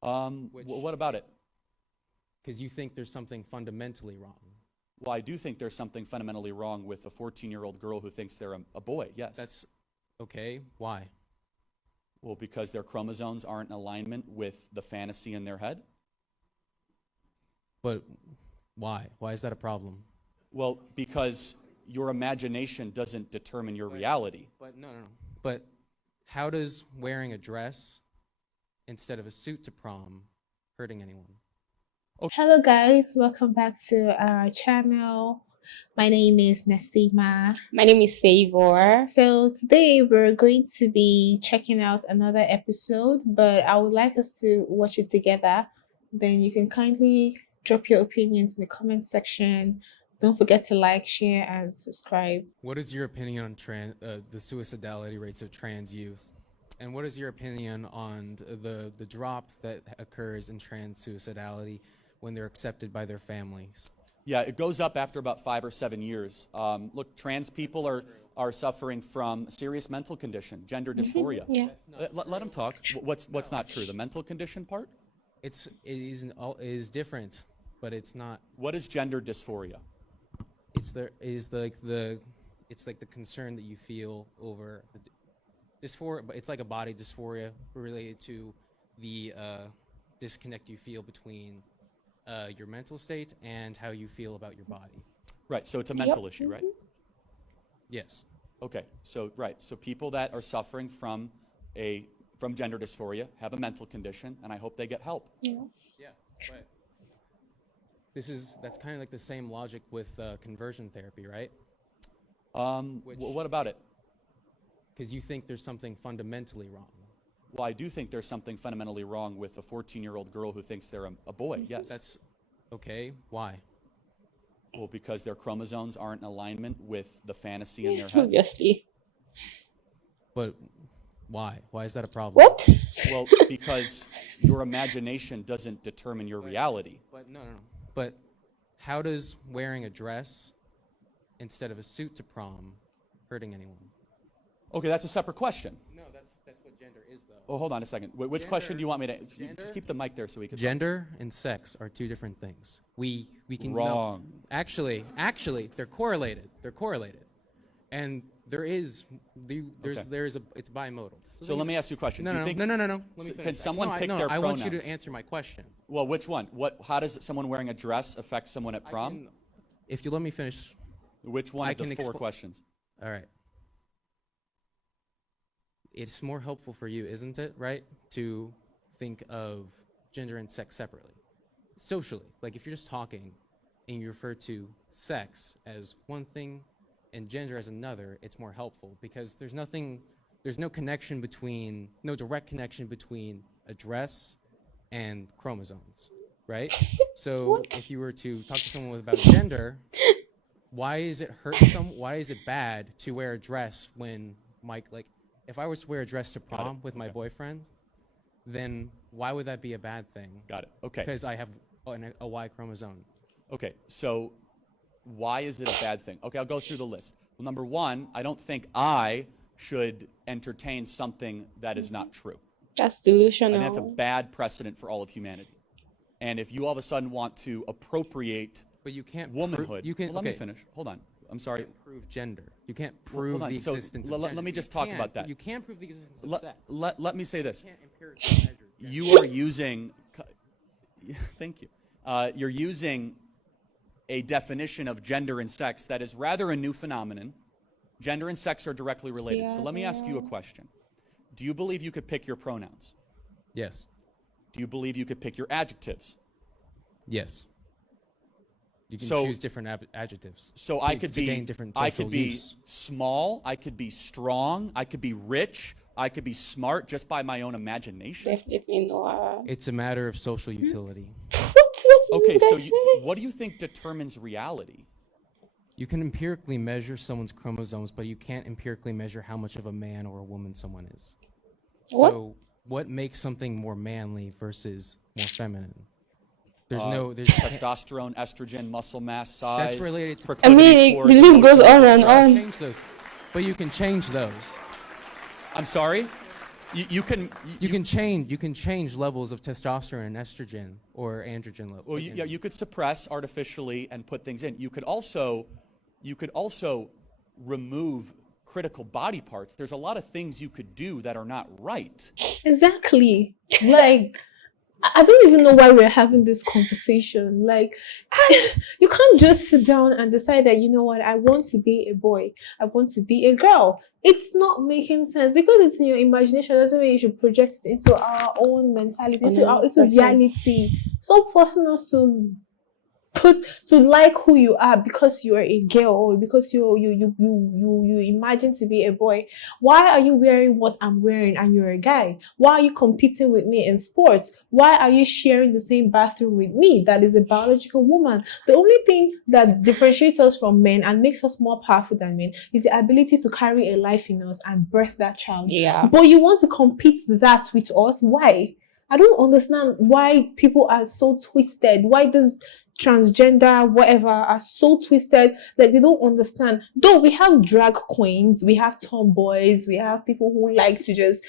What about it? Because you think there's something fundamentally wrong. Well, I do think there's something fundamentally wrong with a 14-year-old girl who thinks they're a boy, yes. That's okay. Why? Well, because their chromosomes aren't in alignment with the fantasy in their head. But why? Why is that a problem? Well, because your imagination doesn't determine your reality. But no. But how does wearing a dress instead of a suit to prom hurting anyone? Hello guys, welcome back to our channel. My name is Nasima. My name is Favor. So today we're going to be checking out another episode, but I would like us to watch it together. Then you can kindly drop your opinions in the comment section. Don't forget to like, share, and subscribe. What is your opinion on the suicidality rates of trans youth? And what is your opinion on the drop that occurs in trans suicidality when they're accepted by their families? Yeah, it goes up after about 5 or 7 years. Look, trans people are suffering from serious mental condition, gender dysphoria. Yeah. Let them talk. What's not true? The mental condition part? It is different, but it's not. What is gender dysphoria? It's like the concern that you feel over the dysphoria, but it's like a body dysphoria related to the disconnect you feel between your mental state and how you feel about your body. Right, so it's a mental issue, right? Yes. Okay, so right, so people that are suffering from gender dysphoria have a mental condition, and I hope they get help. Yeah. Yeah, right. That's kind of like the same logic with conversion therapy, right? What about it? Because you think there's something fundamentally wrong. Well, I do think there's something fundamentally wrong with a 14-year-old girl who thinks they're a boy, yes. That's okay. Why? Well, because their chromosomes aren't in alignment with the fantasy in their head. Obviously. But why? Why is that a problem? What? Well, because your imagination doesn't determine your reality. But no. But how does wearing a dress instead of a suit to prom hurting anyone? Okay, that's a separate question. No, that's what gender is, though. Oh, hold on a second. Which question do you want me to? Just keep the mic there so we can. Gender and sex are two different things. We can Wrong. No, actually, they're correlated. They're correlated, and it's bimodal. So let me ask you a question. No. Let me finish. Can someone pick their I pronouns? want you to answer my question. Well, which one? How does someone wearing a dress affect someone at prom? If you let me finish. Which one of the 4 questions? All right. It's more helpful for you, isn't it, right, to think of gender and sex separately, socially. Like if you're just talking and you refer to sex as one thing and gender as another, it's more helpful because there's no direct connection between a dress and chromosomes, right? So if you were to talk to someone about gender, why is it bad to wear a dress when if I was to wear a dress to prom with my boyfriend, then why would that be a bad thing? Got it. Okay. Because I have a Y chromosome. Okay, so why is it a bad thing? Okay, I'll go through the list. Well, number 1, I don't think I should entertain something that is not true. That's delusional. And that's a bad precedent for all of humanity. And if you all of a sudden want to appropriate But you can't womanhood, let me okay. finish. Hold on. I'm sorry. You can't prove gender. You can't prove the existence of gender. Let me just talk about that. You can't prove the existence of sex. Let me say this. You can't empirically measure gender. You are using, thank you. You're using a definition of gender and sex that is rather a new phenomenon. Gender and sex are directly related. So let me ask you a question. Do you believe you could pick your pronouns? Yes. Do you believe you could pick your adjectives? Yes. You can choose different adjectives. So I could be small, I could be strong, I could be rich, I could be smart just by my own imagination. Definitely no. It's a matter of social utility. Okay, so what do you think determines reality? You can empirically measure someone's chromosomes, but you can't empirically measure how much of a man or a woman someone is. What? So what makes something more manly versus more feminine? There's testosterone, estrogen, muscle mass, size. That's related to. I mean, the list goes on and on. Change those, but you can change those. I'm sorry? You can You can change levels of testosterone and estrogen or androgen levels. well, you could suppress artificially and put things in. You could also remove critical body parts. There's a lot of things you could do that are not right. Exactly. Like, I don't even know why we're having this conversation. Like, you can't just sit down and decide that, you know what, I want to be a boy, I want to be a girl. It's not making sense because it's in your imagination. Doesn't mean you should project it into our own mentality, into reality. Stop forcing us to like who you are because you are a girl or because you imagine to be a boy. Why are you wearing what I'm wearing and you're a guy? Why are you competing with me in sports? Why are you sharing the same bathroom with me that is a biological woman? The only thing that differentiates us from men and makes us more powerful than men is the ability to carry a life in us and birth that child. Yeah. But you want to compete that with us? Why? I don't understand why people are so twisted. Why does transgender, whatever, are so twisted, like they don't understand. Though we have drag queens, we have tomboys, we have people who like to just,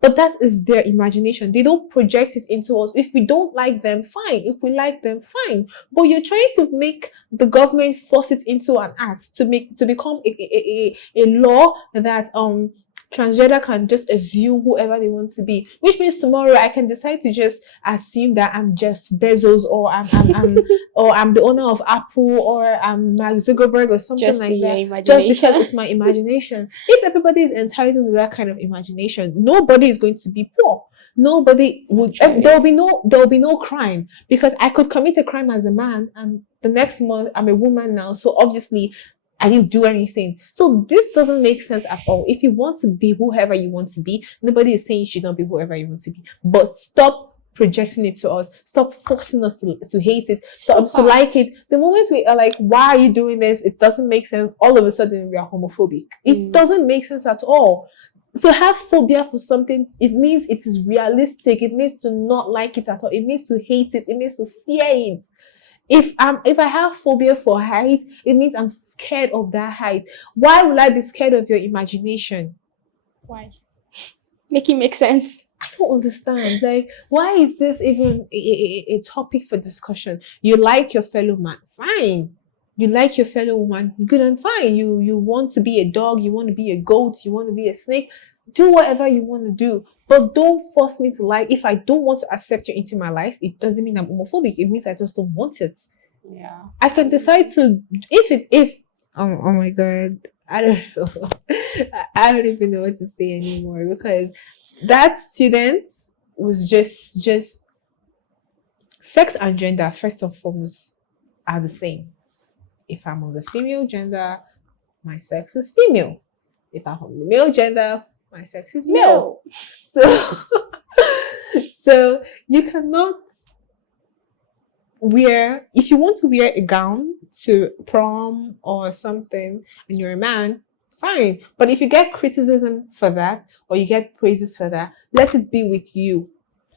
but that is their imagination. They don't project it into us. If we don't like them, fine. If we like them, fine. But you're trying to make the government force it into an act to become a law that transgender can just assume whoever they want to be, which means tomorrow I can decide to just assume that I'm Jeff Bezos or I'm or I'm the owner of Apple or I'm Mark Zuckerberg or something Just like in your that. Just imagination. because it's my imagination. If everybody is entitled to that kind of imagination, nobody is going to be poor. Nobody would. There'll be no crime because I could commit a crime as a man and the next month I'm a woman now. So obviously I didn't do anything. So this doesn't make sense at all. If you want to be whoever you want to be, nobody is saying you should not be whoever you want to be. But stop projecting it to us. Stop forcing us to hate it. Stop to like it. The moment we are like, why are you doing this? It doesn't make sense. All of a sudden we are homophobic. It doesn't make sense at all. To have phobia for something, it means it is realistic. It means to not like it at all. It means to hate it. It means to fear it. If I have phobia for height, it means I'm scared of that height. Why will I be scared of your imagination? Why? Make it make sense. I don't understand. Like, why is this even a topic for discussion? You like your fellow man, fine. You like your fellow woman, good and fine. You want to be a dog, you want to be a goat, you want to be a snake. Do whatever you want to do, but don't force me to like. If I don't want to accept you into my life, it doesn't mean I'm homophobic. It means I just don't want it. Yeah. I can decide to oh my god, I don't know. I don't even know what to say anymore because that student was just sex and gender first and foremost are the same. If I'm of the female gender, my sex is female. If I'm of the male gender, my sex is male. So you cannot wear, if you want to wear a gown to prom or something and you're a man, fine. But if you get criticism for that or you get praises for that, let it be with you.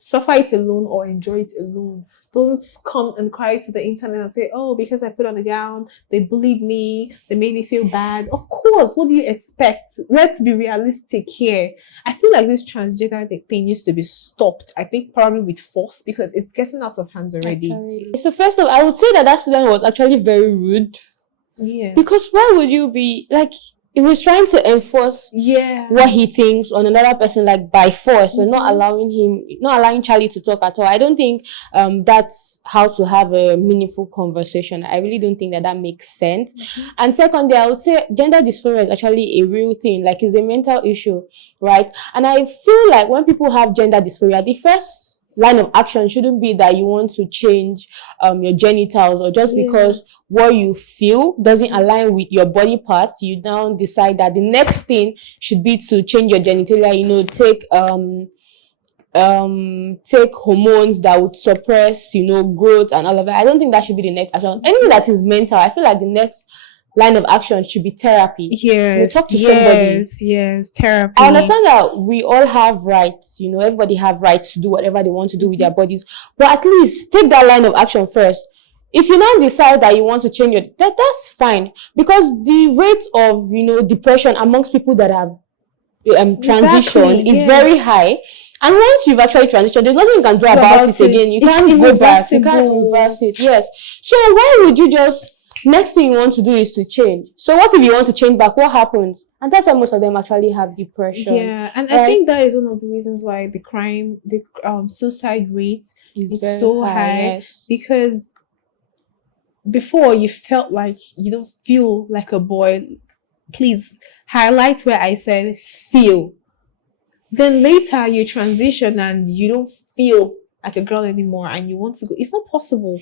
Suffer it alone or enjoy it alone. Don't come and cry to the internet and say, oh, because I put on a gown, they bullied me, they made me feel bad. Of course, what do you expect? Let's be realistic here. I feel like this transgender thing needs to be stopped. I think probably with force because it's getting out of hands already. Actually. So first of all, I would say that student was actually very rude. Yeah. Because why would you be like, he was trying to enforce what he thinks on another person, like by force, and not allowing Charlie to talk at all. I don't think that's how to have a meaningful conversation. I really don't think that makes sense. And secondly, I would say gender dysphoria is actually a real thing, like it's a mental issue, right? And I feel like when people have gender dysphoria, the first line of action shouldn't be that you want to change your genitals, or just because what you feel doesn't align with your body parts, you now decide that the next thing should be to change your genitalia, take hormones that would suppress, growth and all of that. I don't think that should be the next action. Anything that is mental, I feel like the next line of action should be therapy. Yes, talk to somebody. Yes, therapy. I understand that we all have rights, everybody have rights to do whatever they want to do with their bodies, but at least take that line of action first. If you now decide that you want to change that's fine, because the rate of, depression amongst people that are transition is yeah. very high, and once you've actually transitioned, there's nothing you can do about it again. You It's can't go back, you can't irreversible. reverse it. Yes. So why would you just, next thing you want to do is to change? So what if you want to change back? What happens? And that's why most of them actually have depression. Yeah, and I right? think that is one of the reasons why the suicide rate is very so high, yes. because before you felt like you don't feel like a boy. Please highlight where I said feel. Then later you transition and you don't feel like a girl anymore and you want to go. It's not possible.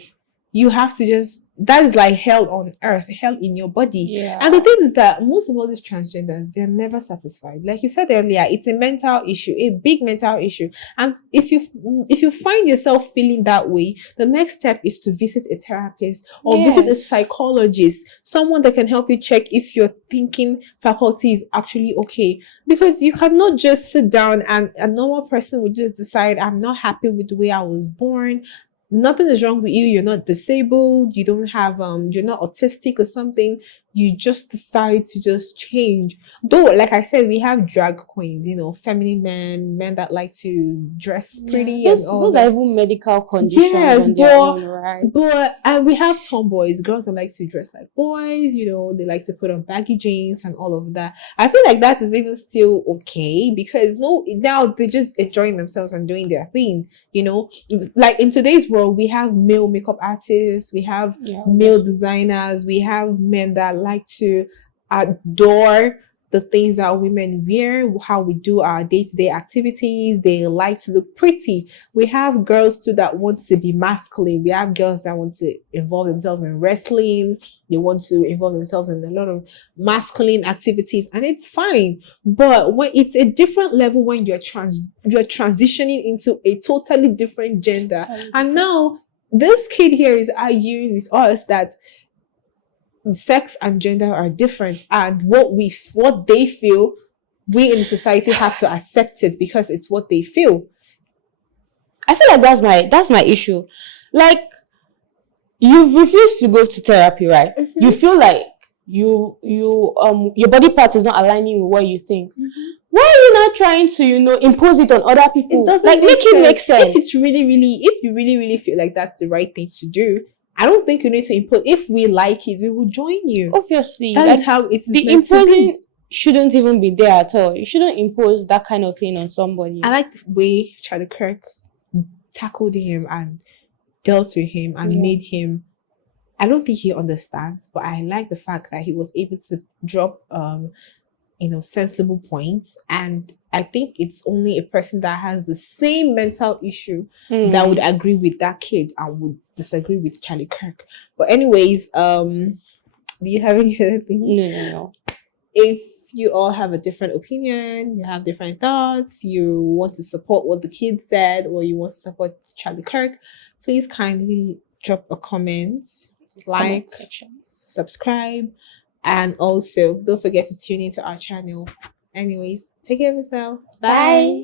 You have to just, that is like hell on earth, hell in your body. Yeah. And the thing is that most of all these transgenders, they're never satisfied. Like you said earlier, it's a mental issue, a big mental issue. And if you find yourself feeling that way, the next step is to visit a therapist or visit a Yes. psychologist, someone that can help you check if your thinking faculty is actually okay. Because you cannot just sit down and a normal person would just decide, I'm not happy with the way I was born. Nothing is wrong with you. You're not disabled. You don't have you're not autistic or something. You just decide to just change. Though, like I said, we have drag queens, feminine men that like to dress pretty and all those that. are even medical conditions Yes, on their own, right? and we have tomboys, girls that like to dress like boys, they like to put on baggy jeans and all of that. I feel like that is even still okay because now they're just enjoying themselves and doing their thing, Like in today's world, we have male makeup artists, we have male designers, we have men that like to adore the things that women wear, how we do our day-to-day activities. They like to look pretty. We have girls too that want to be masculine. We have girls that want to involve themselves in wrestling. They want to involve themselves in a lot of masculine activities, and it's fine. But when it's a different level, when you're transitioning into a totally different gender, and now this kid here is arguing with us that sex and gender are different, and what they feel, we in the society have to accept it because it's what they feel. I feel like that's my issue. Like, you've refused to go to therapy, right? Mm-hmm. You feel like your body part is not aligning with what you think. Mm-hmm. Why are you not trying to impose it on other people? It doesn't like make it make sense. If you really feel like that's the right thing to do, I don't think you need to impose. If we like it, we will join you. Obviously, that is how it is. The imposing shouldn't even be there at all. You shouldn't impose that kind of thing on somebody. I like the way Charlie Kirk tackled him and dealt with him and made him. I don't think he understands, but I like the fact that he was able to drop sensible points. And I think it's only a person that has the same mental issue that would agree with that kid and would disagree with Charlie Kirk. But anyways, do you have any other thing? No. If you all have a different opinion, you have different thoughts, you want to support what the kid said, or you want to support Charlie Kirk, please kindly drop a comment, like, subscribe, and also don't forget to tune into our channel. Anyways, take care of yourself. Bye.